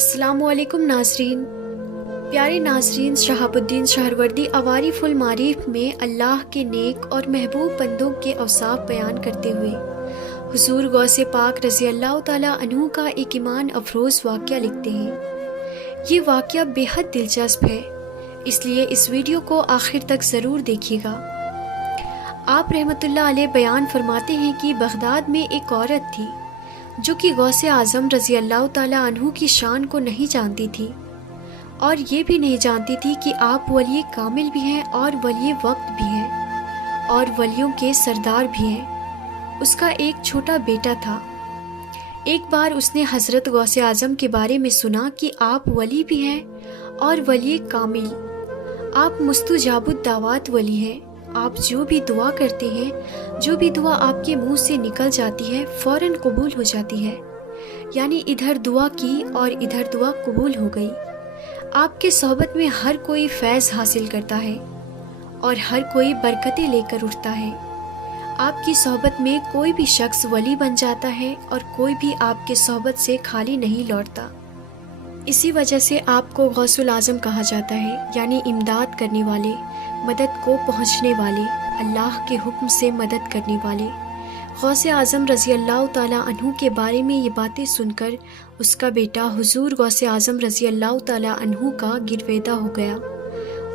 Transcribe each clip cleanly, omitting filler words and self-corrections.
अस्सलामु अलैकुम नाज़रीन। प्यारे नाज़रीन, शहाबुद्दीन शहरवर्दी अवारिफ़ उल मारिफ में अल्लाह के नेक और महबूब बंदों के औसाफ बयान करते हुए हुज़ूर गौसे पाक रज़ी अल्लाह ताला अन्हु का एक ईमान अफरोज़ वाक़या लिखते हैं। ये वाक़या बेहद दिलचस्प है, इसलिए इस वीडियो को आखिर तक ज़रूर देखिएगा। आप रहमतुल्लाह अलैह बयान फरमाते हैं कि बगदाद में एक औरत थी जो कि गौसे आज़म रज़ी अल्लाह ताला अन्हु की शान को नहीं जानती थी और ये भी नहीं जानती थी कि आप वली कामिल भी हैं और वली वक्त भी हैं और वलियों के सरदार भी हैं। उसका एक छोटा बेटा था। एक बार उसने हज़रत गौसे आज़म के बारे में सुना कि आप वली भी हैं और वली कामिल, आप मुस्तजाबुद दावत वली हैं। आप जो भी दुआ करते हैं, जो भी दुआ आपके मुंह से निकल जाती है फ़ौरन कबूल हो जाती है। यानी इधर दुआ की और इधर दुआ कबूल हो गई। आपके सोहबत में हर कोई फैज़ हासिल करता है और हर कोई बरकतें लेकर उठता है। आपकी सोहबत में कोई भी शख्स वली बन जाता है और कोई भी आपके सोहबत से खाली नहीं लौटता। इसी वजह से आपको गौसुल आज़म कहा जाता है, यानी इमदाद करने वाले, मदद को पहुँचने वाले, अल्लाह के हुक्म से मदद करने वाले। गौसे आज़म रज़ी अल्लाह ताला अन्हु के बारे में ये बातें सुनकर उसका बेटा हुज़ूर गौसे आज़म रज़ी अल्लाह ताला अन्हु का गिरवेदा हो गया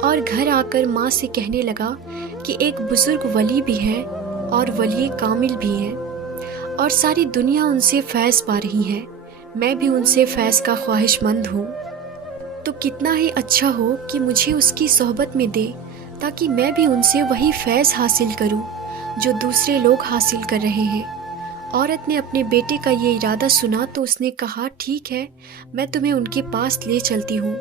और घर आकर माँ से कहने लगा कि एक बुज़ुर्ग वली भी है और वली कामिल भी है और सारी दुनिया उनसे फैज़ पा रही है। मैं भी उनसे फैज़ का ख्वाहिशमंद हूँ, तो कितना ही अच्छा हो कि मुझे उसकी सोहबत में दे ताकि मैं भी उनसे वही फैज़ हासिल करूं जो दूसरे लोग हासिल कर रहे हैं। औरत ने अपने बेटे का ये इरादा सुना तो उसने कहा, ठीक है, मैं तुम्हें उनके पास ले चलती हूँ।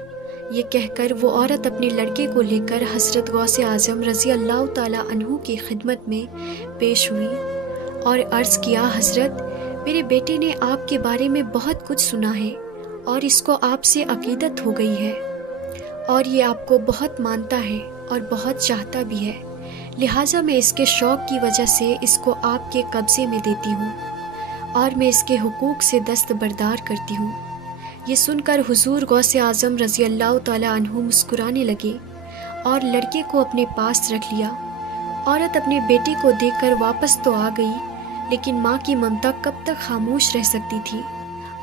ये कहकर वो औरत अपने लड़के को लेकर हज़रत गौसे आज़म रज़ी अल्लाह ताला अन्हु की खिदमत में पेश हुई और अर्ज़ किया, हज़रत, मेरे बेटे ने आपके बारे में बहुत कुछ सुना है और इसको आपसे अकीदत हो गई है और ये आपको बहुत मानता है और बहुत चाहता भी है, लिहाजा मैं इसके शौक़ की वजह से इसको आपके कब्ज़े में देती हूँ और मैं इसके हुकूक से दस्तबरदार करती हूँ। ये सुनकर हुज़ूर गौसे आज़म रज़ी अल्लाह ताला अन्हु मुस्कुराने लगे और लड़के को अपने पास रख लिया। औरत अपने बेटे को देखकर वापस तो आ गई, लेकिन माँ की ममता कब तक खामोश रह सकती थी।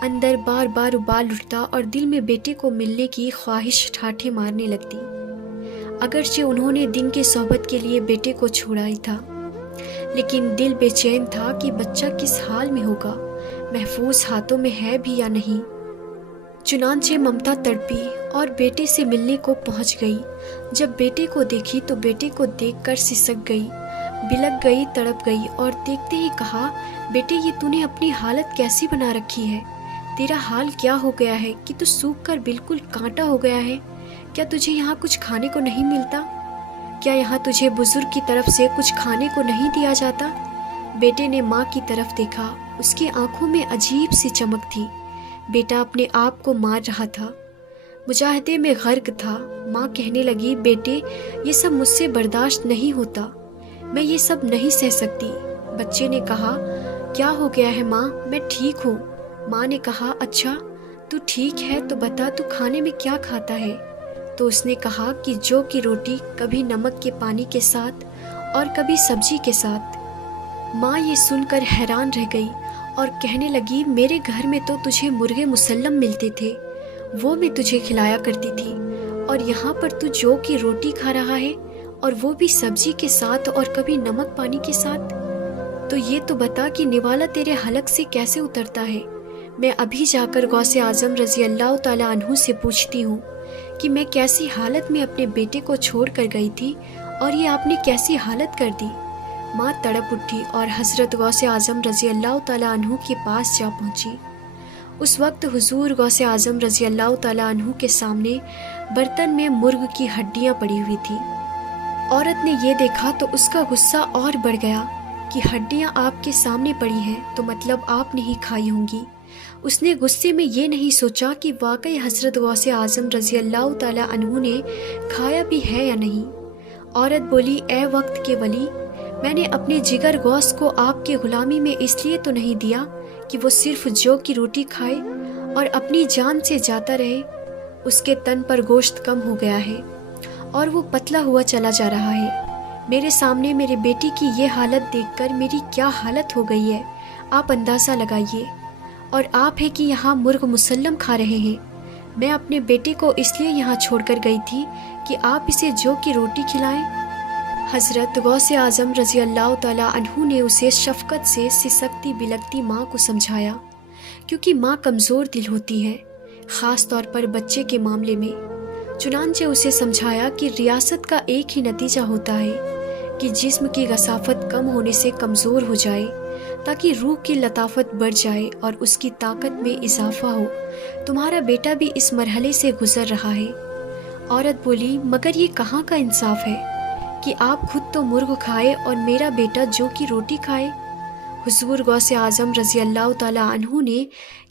अंदर बार बार उबाल उठता और दिल में बेटे को मिलने की ख्वाहिश ठाठे मारने लगती। अगरचे उन्होंने दिन के सोहबत के लिए बेटे को छोड़ा ही था, लेकिन दिल बेचैन था कि बच्चा किस हाल में होगा, महफूज हाथों में है भी या नहीं। चुनांचे ममता तड़पी और बेटे से मिलने को पहुंच गई। जब बेटे को देखी तो बेटे को देखकर सिसक गई, बिलक गई, तड़प गई और देखते ही कहा, बेटे, ये तूने अपनी हालत कैसी बना रखी है? तेरा हाल क्या हो गया है कि तू सूख कर बिल्कुल कांटा हो गया है? क्या तुझे यहाँ कुछ खाने को नहीं मिलता? क्या यहाँ तुझे बुजुर्ग की तरफ से कुछ खाने को नहीं दिया जाता? बेटे ने माँ की तरफ देखा, उसकी आंखों में अजीब सी चमक थी। बेटा अपने आप को मार रहा था, मुजाहिदे में गर्क था। माँ कहने लगी, बेटे, ये सब मुझसे बर्दाश्त नहीं होता, मैं ये सब नहीं सह सकती। बच्चे ने कहा, क्या हो गया है माँ? मैं ठीक हूँ। माँ ने कहा, अच्छा तू ठीक है तो बता, तू खाने में क्या खाता है? तो उसने कहा कि जौ की रोटी, कभी नमक के पानी के साथ और कभी सब्जी के साथ। माँ ये सुनकर हैरान रह गई और कहने लगी, मेरे घर में तो तुझे मुर्गे मुसल्लम मिलते थे, वो मैं तुझे खिलाया करती थी, और यहाँ पर तू जौ की रोटी खा रहा है और वो भी सब्जी के साथ और कभी नमक पानी के साथ। तो ये तो बता कि निवाला तेरे हलक से कैसे उतरता है? मैं अभी जाकर गौसे आज़म रज़ी अल्लाह ताला अन्हु से पूछती हूँ कि मैं कैसी हालत में अपने बेटे को छोड़ कर गई थी और ये आपने कैसी हालत कर दी। माँ तड़प उठी और हज़रत गौसे आज़म रज़ी अल्लाह ताला अन्हु के पास जा पहुँची। उस वक्त हुज़ूर गौसे आज़म रज़ी अल्लाह ताला अन्हु के सामने बर्तन में मुर्ग की हड्डियाँ पड़ी हुई थी। औरत ने ये देखा तो उसका गुस्सा और बढ़ गया कि हड्डियाँ आपके सामने पड़ी हैं तो मतलब आपने ही खाई होंगी। उसने गुस्से में ये नहीं सोचा कि वाकई हज़रत गौसे आज़म रज़ी अल्लाह ताला अन्हु ने खाया भी है या नहीं। औरत बोली, ए वक्त के वली, मैंने अपने जिगर गौस को आपके ग़ुलामी में इसलिए तो नहीं दिया कि वो सिर्फ जौ की रोटी खाए اور اپنی جان سے جاتا رہے۔ اس کے تن پر گوشت کم ہو گیا ہے اور وہ پتلا ہوا چلا جا رہا ہے۔ میرے سامنے میرے بیٹی کی یہ حالت دیکھ کر میری کیا حالت ہو گئی ہے آپ اندازہ لگائیے۔ اور آپ ہے کہ یہاں مرغ مسلم کھا رہے ہیں۔ میں اپنے بیٹے کو اس لیے یہاں چھوڑ کر گئی تھی کہ آپ اسے جو کی روٹی کھلائیں۔ حضرت غوث اعظم رضی اللہ تعالیٰ عنہ نے اسے شفقت سے سسکتی بلکتی ماں کو سمجھایا، کیونکہ ماں کمزور دل ہوتی ہے، خاص طور پر بچے کے معاملے میں۔ چنانچہ اسے سمجھایا کہ ریاست کا ایک ہی نتیجہ ہوتا ہے کہ جسم کی کثافت کم ہونے سے کمزور ہو جائے تاکہ روح کی لطافت بڑھ جائے اور اس کی طاقت میں اضافہ ہو۔ تمہارا بیٹا بھی اس مرحلے سے گزر رہا ہے۔ عورت بولی، مگر یہ کہاں کا انصاف ہے کہ آپ خود تو مرغ کھائے اور میرا بیٹا جو کی روٹی کھائے۔ حضور غوث اعظم رضی اللہ تعالیٰ عنہ نے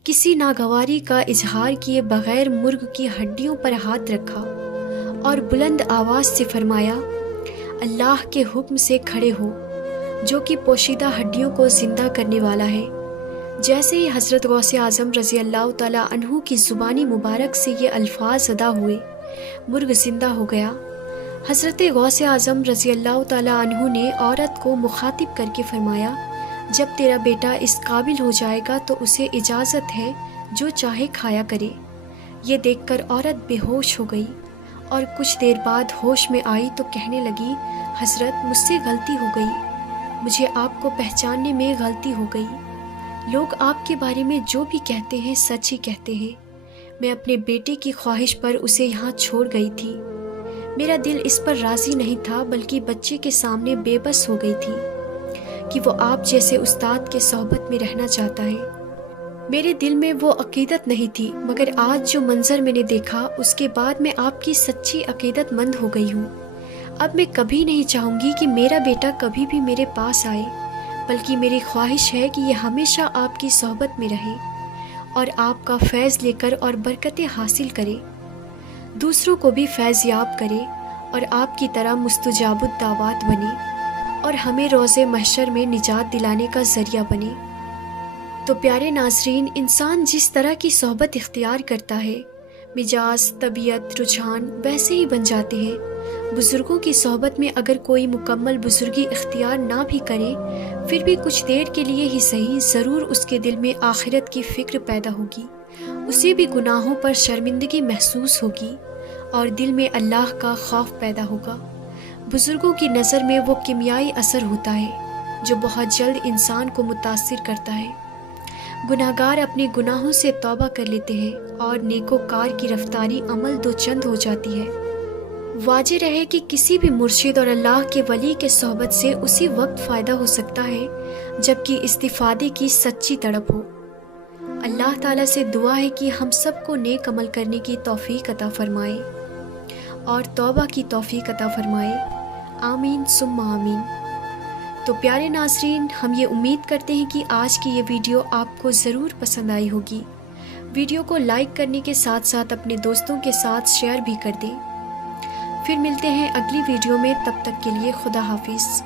کسی ناگواری کا اظہار کیے بغیر مرغ کی ہڈیوں پر ہاتھ رکھا اور بلند آواز سے فرمایا، اللہ کے حکم سے کھڑے ہو جو کہ پوشیدہ ہڈیوں کو زندہ کرنے والا ہے۔ جیسے ہی حضرت غوث اعظم رضی اللہ تعالیٰ عنہ کی زبانی مبارک سے یہ الفاظ ادا ہوئے، مرغ زندہ ہو گیا۔ حضرت غوث اعظم رضی اللہ تعالیٰ عنہ نے عورت کو مخاطب کر کے فرمایا، جب تیرا بیٹا اس قابل ہو جائے گا تو اسے اجازت ہے جو چاہے کھایا کرے۔ یہ دیکھ کر عورت بے ہوش ہو گئی اور کچھ دیر بعد ہوش میں آئی تو کہنے لگی، حضرت مجھ سے غلطی ہو گئی، مجھے آپ کو پہچاننے میں غلطی ہو گئی۔ لوگ آپ کے بارے میں جو بھی کہتے ہیں سچ ہی کہتے ہیں۔ میں اپنے بیٹے کی خواہش پر اسے یہاں چھوڑ گئی تھی۔ میرا دل اس پر راضی نہیں تھا بلکہ بچے کے سامنے بے بس ہو گئی تھی کہ وہ آپ جیسے استاد کے صحبت میں رہنا چاہتا ہے۔ میرے دل میں وہ عقیدت نہیں تھی، مگر آج جو منظر میں نے دیکھا اس کے بعد میں آپ کی سچی عقیدت مند ہو گئی ہوں۔ اب میں کبھی نہیں چاہوں گی کہ میرا بیٹا کبھی بھی میرے پاس آئے، بلکہ میری خواہش ہے کہ یہ ہمیشہ آپ کی صحبت میں رہے اور آپ کا فیض لے کر اور برکتیں حاصل کرے، دوسروں کو بھی فیض یاب کرے اور آپ کی طرح مستجاب الدعوات بنے اور ہمیں روز محشر میں نجات دلانے کا ذریعہ بنے۔ تو پیارے ناظرین، انسان جس طرح کی صحبت اختیار کرتا ہے، مزاج، طبیعت، رجحان ویسے ہی بن جاتے ہیں۔ بزرگوں کی صحبت میں اگر کوئی مکمل بزرگی اختیار نہ بھی کرے، پھر بھی کچھ دیر کے لیے ہی صحیح ضرور اس کے دل میں آخرت کی فکر پیدا ہوگی، اسے بھی گناہوں پر شرمندگی محسوس ہوگی اور دل میں اللہ کا خوف پیدا ہوگا۔ بزرگوں کی نظر میں وہ کیمیائی اثر ہوتا ہے جو بہت جلد انسان کو متاثر کرتا ہے۔ گناہگار اپنے گناہوں سے توبہ کر لیتے ہیں اور نیکوکار کی رفتاری عمل دو چند ہو جاتی ہے۔ واجب ہے کہ کسی بھی مرشد اور اللہ کے ولی کے صحبت سے اسی وقت فائدہ ہو سکتا ہے جبکہ استفادے کی سچی تڑپ ہو۔ اللہ تعالیٰ سے دعا ہے کہ ہم سب کو نیک عمل کرنے کی توفیق عطا فرمائے اور توبہ کی توفیق عطا فرمائے، آمین ثم آمین۔ تو پیارے ناظرین، ہم یہ امید کرتے ہیں کہ آج کی یہ ویڈیو آپ کو ضرور پسند آئی ہوگی۔ ویڈیو کو لائک کرنے کے ساتھ ساتھ اپنے دوستوں کے ساتھ شیئر بھی کر دیں۔ پھر ملتے ہیں اگلی ویڈیو میں، تب تک کے لیے خدا حافظ۔